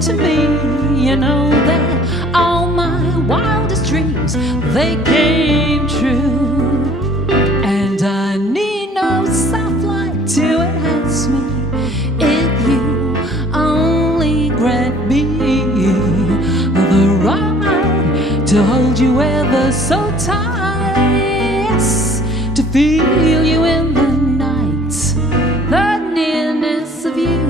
to me, you know that all my wildest dreams, they came true. And I need no soft light to enhance me, if you only grant me the right to hold you ever so tight, yes, to feel you in the night, the nearness of you.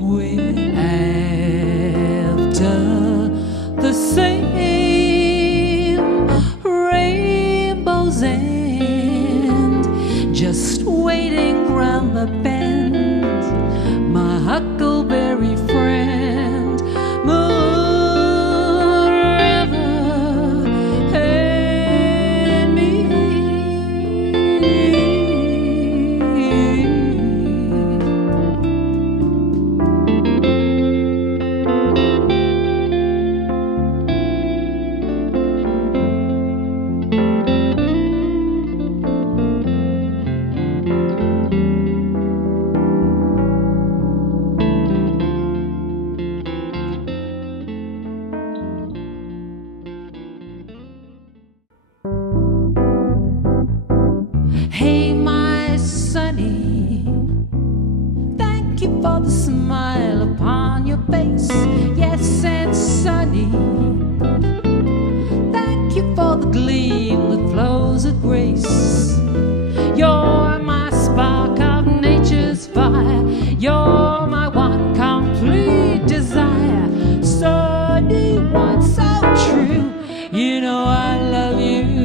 We're after the same rainbows and just waiting round the bend, my huckleberry friend, Moon River and me. Hey, my Sonny, thank you for the smile upon your face. Yes, and Sonny, thank you for the gleam that flows with grace. You're my spark of nature's fire. You're my one complete desire. Sonny, one so true. You know I love you.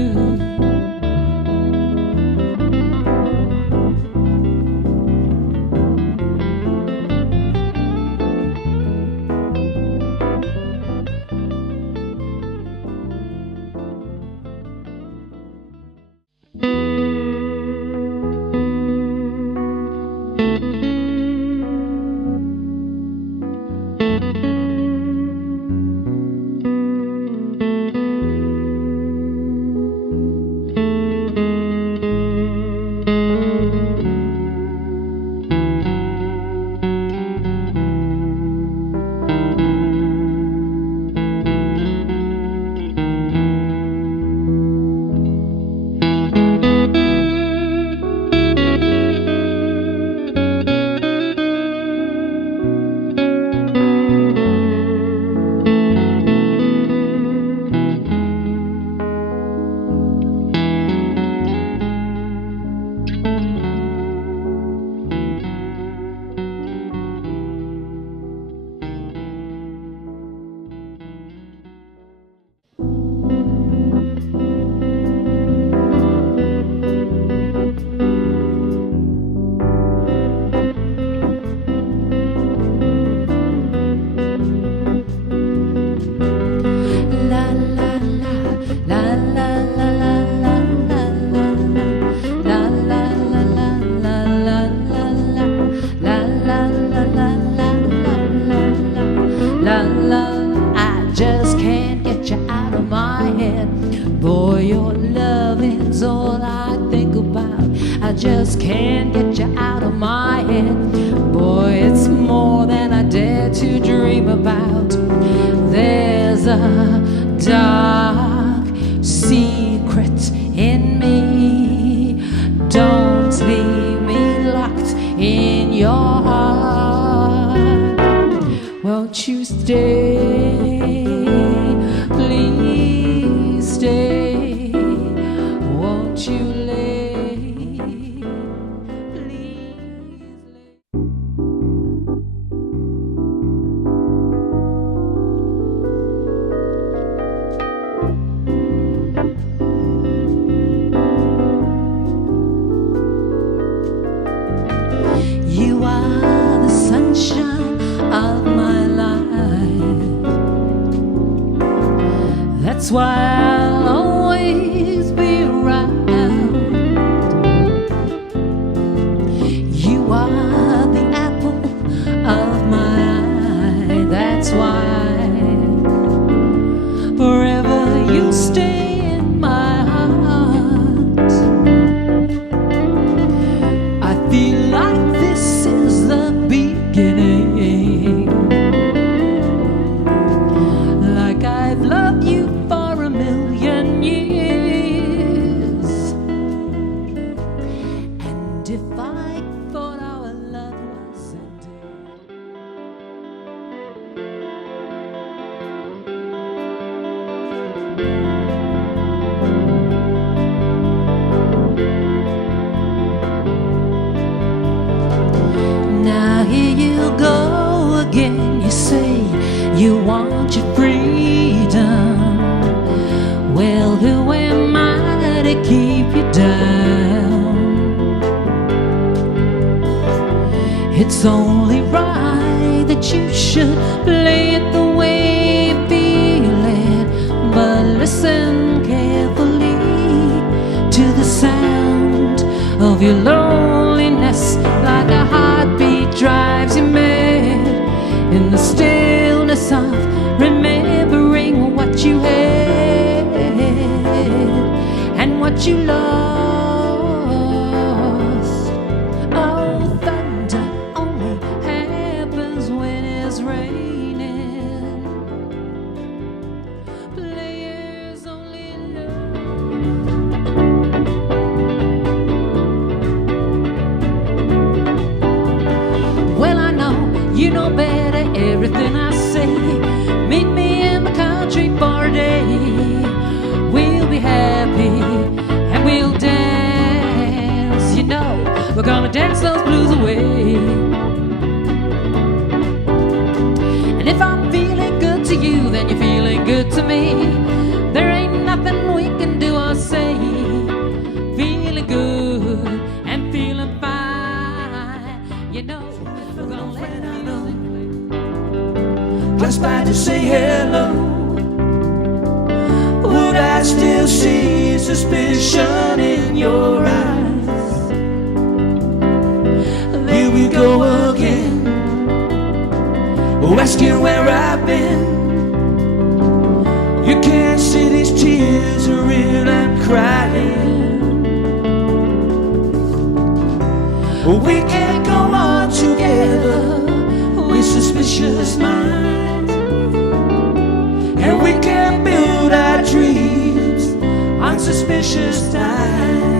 I just can't get you out of my head. Boy, your loving's all I think about. I just can't get you out of my head. Boy, it's more than I dare to dream about. There's a dark secret in me. Don't leave me locked in your heart. Won't you stay? Please stay. Won't you lay? Please lay. You are the sunshine of my life. That's why I'll always be around. You are the apple I thought our love was ended. Now here you go again. You say you want your freedom. Well, who am I to keep you down? It's only right that you should play it the way you feel it. But listen carefully to the sound of your loneliness, like a heartbeat drives you mad. In the stillness of remembering what you had and what you lost. Oh, thunder only happens when it's raining. Players only know. Well, I know you know better everything I say. Meet me in the country for a day. We'll be happy and we'll dance. You know, we're gonna dance those blues away. And if I'm feeling good to you, then you're feeling good to me. There ain't nothing we can do or say. Feeling good and feeling fine. You know, we're gonna let it know. Just by to say hello, would I still see suspicion in your eyes? Here we go again, asking where I've been. You can't see these tears are real, I'm crying. We can't go on together with suspicious minds, and we can build our dreams on suspicious times.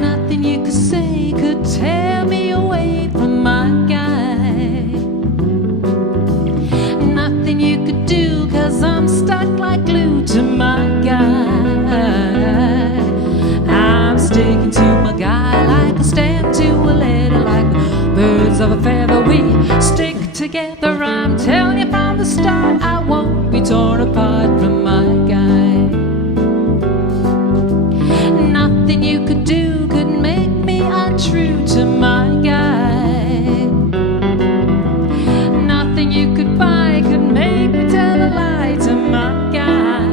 Nothing you could say could tear me away from my guy. Nothing you could do, 'cause I'm stuck like glue to my guy. I'm sticking to my guy like a stamp to a letter, like birds of a feather we stick together. I'm telling you from the start, I won't be torn apart from my guy. Nothing you could do could make me untrue to my guy. Nothing you could buy could make me tell a lie to my guy.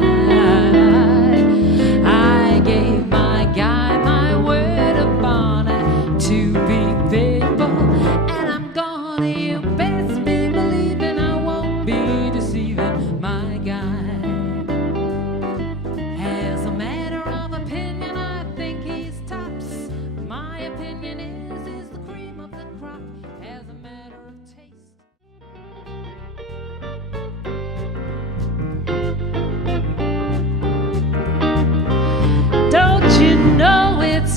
I gave my guy my word of honor to be faithful, and I'm gonna, you best be believing I won't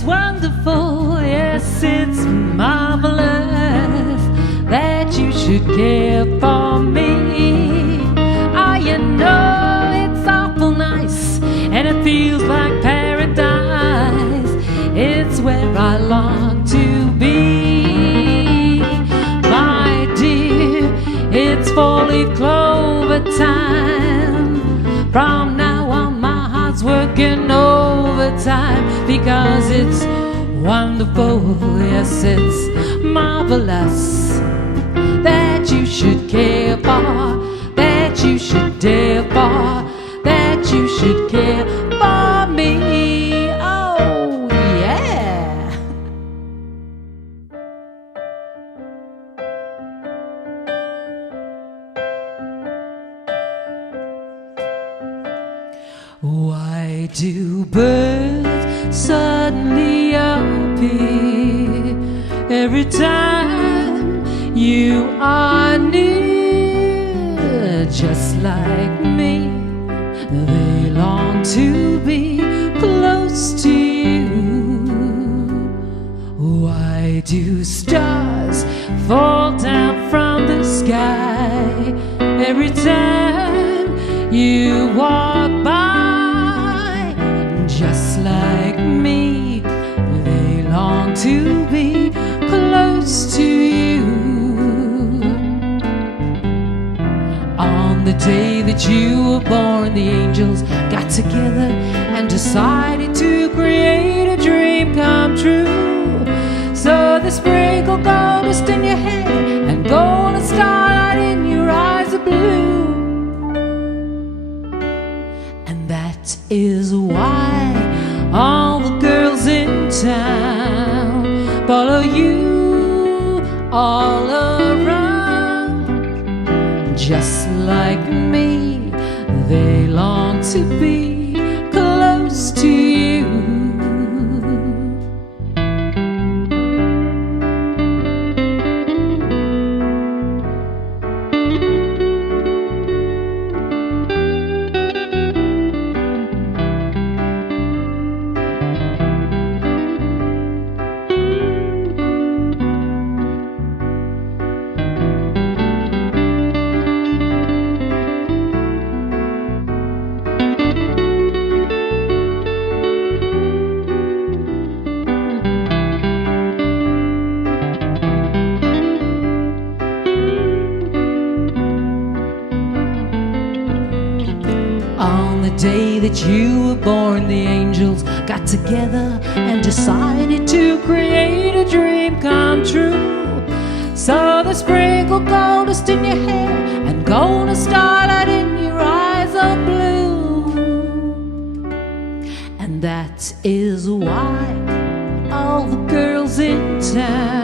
it's wonderful, yes, it's marvelous that you should care for me. Oh, you know it's awful nice, and it feels like paradise. It's where I long to be. My dear, it's four-leaf clover time. From now on my heart's working overtime, because it's wonderful, yes, it's marvelous that you should care for, that you should dare for, that you should care for me. Oh, yeah. Why do birds suddenly appear every time you are near? Just like me, they long to be close to you. Why do stars fall down from the sky every time you walk by? Just like me, they long to be close to you. On the day that you were born, the angels got together and decided to create a dream come true. So they sprinkled gold dust in your hair and golden starlight in your eyes of blue. And that is why all the girls in town follow you all around. Just like me, they long to be close to you. On the day that you were born, the angels got together and decided to create a dream come true. So they sprinkled gold dust in your hair and golden starlight in your eyes of blue. And that is why all the girls in town